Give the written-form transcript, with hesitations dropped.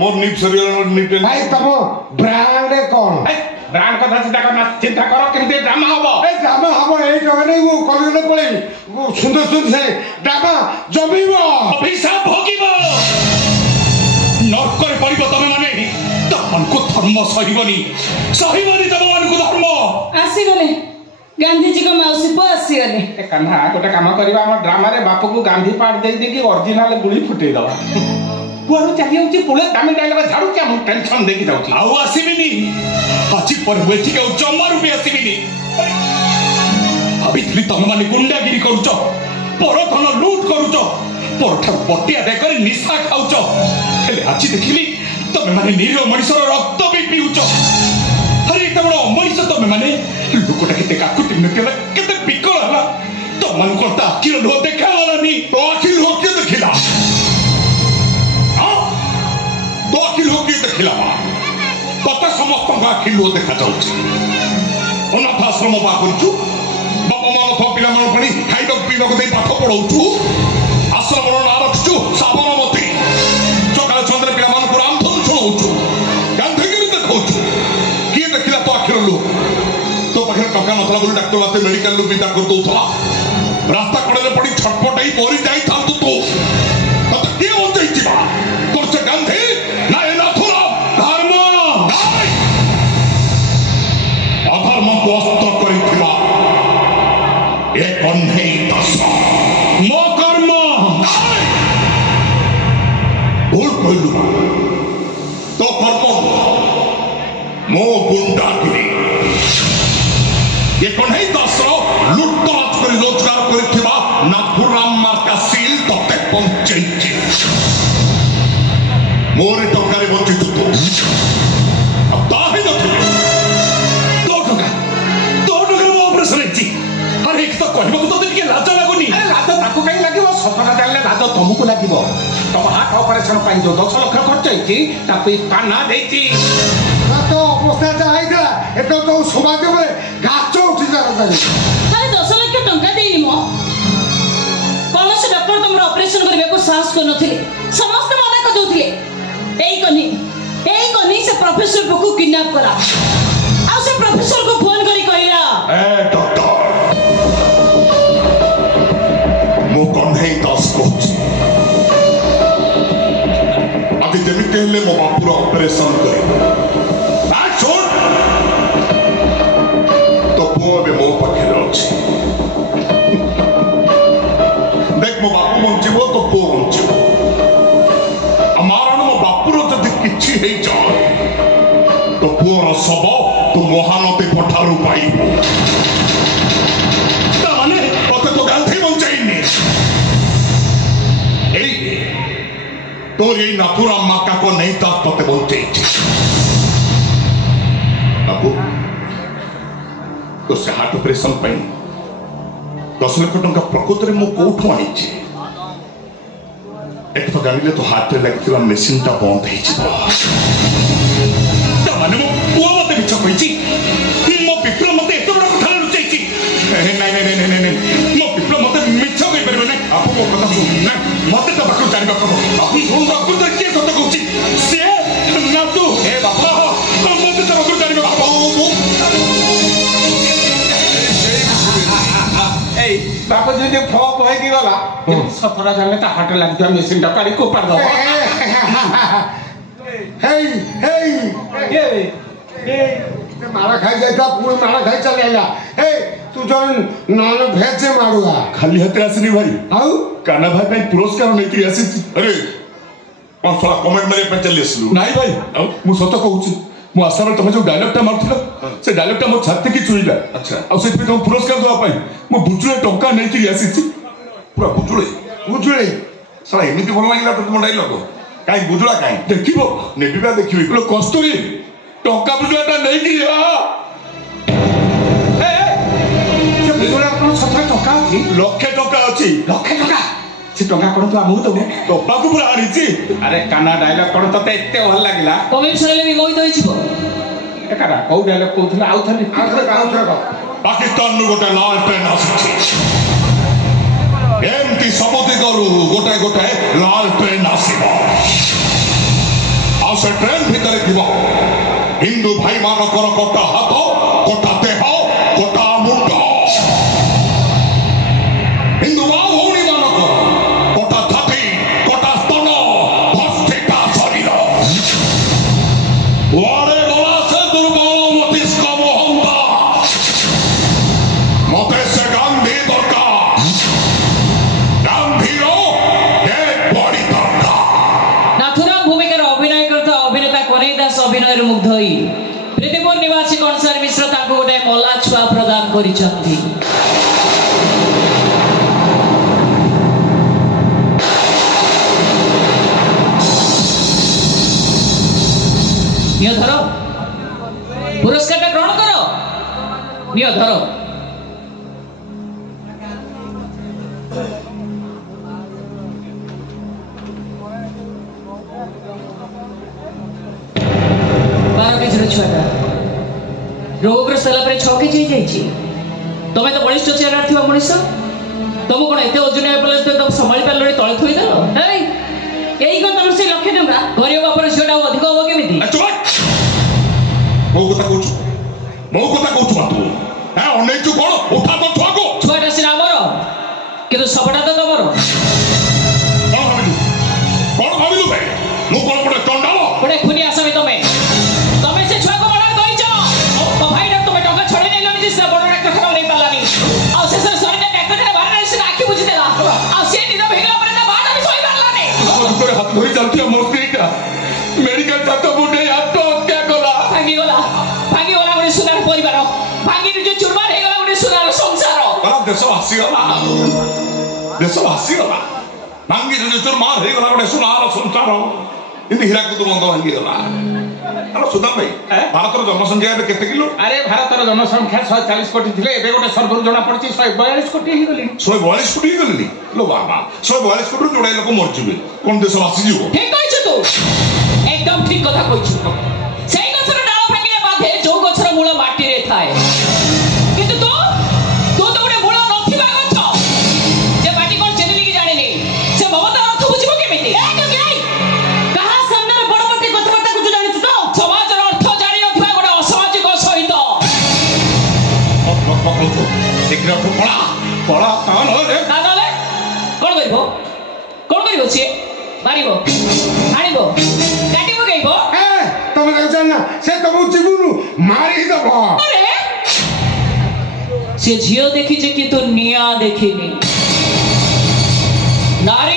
मोर निप सरिया निप भाई तुम ब्रांड कौन ब्रांड कथा चिंता करो केमती ड्रामा हबो ड्रामा हम एई जगह नहीं वो कलगने पड़े वो सुंदर सुंदर से ड्रामा जमीबो अभिशाप भोगिबो नरक रे पड़िबो तमे माने तमनको धर्म सहिबनी तमनको धर्म आसी गले गांधी जी को मौसी पो आसी गले ए कान्हा गोटे काम करबा हम ड्रामा रे बाप को गांधी पाट दे दे कि ओरिजिनल गुली फुटे दवा कुआरो चली होची पुले दामी डायलॉग झाड़ू क्या हम टेंशन देकी जाउची आउ आसीबिनी आजि पर वेठी के जमारू भी आसीबिनी अबितली तम माने गुंडागिरी करूचो पर धन लूट करूचो पर ठर बटिया दे कर निशा खाउचो हेले आजि देखिली तमे माने निरीह मनुष्यर रक्त भी पिउचो अरे तमरो मनुष्य तमे माने लोकटा केते काकुति नकेला केते बिकल हला तो मन कोता आखिर लो देखावानी तो आखिर हो के देखिला तो आखिर हो के देखिला तते समस्त आखिर लो देखा जाउची अनाथ आश्रम बा करछु बाबा मान तो पिला मान पणी खाइबो पीबो दे पाठ पढौछु आश्रम रो ना रखछु साबरमती चकाल चंद्र पिला मान को राम धनु छुणौछु गांधीगिरी देखौछु किए देखिला तो आखिर लो तो पाखे टका नथला बोली डाक्टर बाते मेडिकल लो बिदा कर दउथला रास्ता कड़े पड़ी छटपटाई मरी जाई थांतु तो तते के हो जाईचिबा तोरसे गांधी ना ए नाथुरा धर्म नाई अधर्म को अस्त्र करिथिबा ए कन्हई दस मो कर्म नाई भूल कइलु तो कर्म मो गुंडागिरी ये कन्हई दस लुटतराज कर रोजगार करिथिबा नाथुराम मार्का सील तते पंचायती मोरे टंकारे बंचित तो अब ताहे नथिले तो टंका मो ऑपरेशन हेची अरे एक तो कहबो तो के लाज लागुनी अरे लाज ताकू काई लागिवो सफरा जाले लाज तुमको लागिवो तम हार्ट ऑपरेशन पाई जो 10 लाख खर्च हेची तापे काना देची तो अवस्था चाहिदा एतो तो समाज में गाछ उठी जाता अरे 10 लाख टंका देनी मो कौन से डॉक्टर तुमरा ऑपरेशन करबे को साहस को नथिले समस्त मना को दोथिले एई कनी से प्रोफेसर को किडनैप करा आ से प्रोफेसर को फोन करी कहला ए डॉक्टर मो कन्हई दास कोच अभी जेमिति हेले मो बापुर ऑपरेशन करे मो पाखे अच्छे देख मो बापू बंचब तो पु बंचब मारण मो बापुर जदि किछि हे जाए तो पुअर शव तू महानदी पठारू पाइब माने तते तो गांधी बंचाइनी तोर ये नाथुराम माका को नहीं ता तते बंचाइछि बाबू तो से हार्ट ऑपरेशन पाई 10 लाख टंका प्रकृति मु कोठो आईछि एक तो गाड़ीले तो हाथ रे लागथिला मशीन ता बंद हेछि त माने मो पुआ मते बिछ कहिछि मो पिपल मते एतो बड़ कथा लुचैछि नहीं मो पिपल मते मिछ कहि परबे नै आपो मो कथा सुन ना मते त बाकु जानिबा को आपु सुन बाकु त के सत कहछि से ना तू हे बाबा मते त बाकु जानिबा बाबा बापा जी फ्लॉप हो गला सफरा जाने ता हार्ट लाग गया मशीन टा काड़ी को पार दो हे मारा खाई जाता पूरे मारा खाई चले आया हे तू जन नॉन वेज मारुआ खाली हाथ आसनी भाई आउ काना भाई भाई पुरस्कार लेके आसी अरे कौन साला कमेंट मारे पे चली आसलु नाही भाई मु सत कहूची मु आशा में तुम जो डायलॉग टा मारथिला से डायलॉग टा मो छाती की चुईला अच्छा आ से तुम पुरस्कार दवा पाई मु बुजुले टंका नै कि आसी पूरा बुजुले साला एमिति बोल लागिला तो तुम डायलॉग काई बुजुला काई देखिबो नेबिबा देखिबो लो कस्तूरी टंका बुजुला टा नै कि ए से बुजुला कोन सफरा टंका अछि लक्षे टंका अछि लक्षे टंका से टंका कोन तो आमु तो टप्पा को पूरा आनिछि अरे काना डायलॉग कोन तते एते भल लागिला कमेंट सरेले भी मोहि दइछिबो एकारा कौ डायलॉग कहउथला आउथले पाकिस्तान नु गोटे लाल ट्रेन आसी एमती सबति करू गोटे गोटे लाल ट्रेन आसीबो से ट्रेन भीतर हिंदू भाई मानकर कटा हाथ कटा देह कटा मुंड हिंदू माँ भौणी मानकर कटा छाती कटा स्तन भस्टिका शरीर वारे गला से दुर्बल मतिष्क मोहंता मते से गांधी दरकार गांधीर डेड बॉडी दरकार नाथुराम भूमिकार अभिनय करता अभिनेता कन्हई दास अभिनय मुग्ध होई प्रीतिपुर निवासी कंसार मिश्र ताको गोटे मला छुआ प्रदान करिसथि नियो धरो पुरस्कार ग्रहण करो नियो धरो छुआटा रोगग्रस्त होगा 6 केजी जाइए तुम्हें तो बलिष्ठ चेहरा थी मनीष तुम कौन एत ओजन तुम संभाली पार तले थोदेल यही कौन तुम से लक्ष्य टंका गरीब बापर झीटा अधिक हम केमी छुआटा सीना आमर कि सबटा तो तुम गोटे खुनी आसामी तुम्हें हाथ धरी चलती मो स्त्रीटा मेडिकल छात बुटे आत्महत्या कला भांगी गला गोटे सुनार परिवार भांगी जो चुरमार हे गला गोटे सुनार संसार देश भासीगला भांगी जो चुरमार हे गला गोटे सुनार संसार इनती हीराकुद बंध भांगी गला हेलो सुदाम भाई भारतर जनसंख्या केते किलो अरे भारतर जनसंख्या 140 कोटी थिले एबे गोटे सर्वर जोड़ा पड़ची 142 कोटी ही गली 142 कोटी ही गली लो बाबा 142 कोटी जोड़ाई लोक मर जिवे कोन देश भासी जीवो ठीक कहछ तू एकदम ठीक कथा कहछ सेई गछर डाल भांगिले बाधे जो गछर मूल माटी रे थाए किंतु तू तो गोटे मूल नथिबा गछ जे माटी कोन चेनिली की जानिली से भवतर अर्थ बुझिबो केमिति कहा सामने बड़ बड़ कथबार्ता कुछ जानि तू तो समाजर अर्थ जानि नथिबा गोटे असामाजिक सहित शीघ्र पड़ा पड़ा तानले कोन करिवो से मारिबो आनिबो काटिबो गइबो ए तुम जाना से तुम जीवनु मारी दबो अरे से झियो देखि जे कि तो निया देखिनी नारी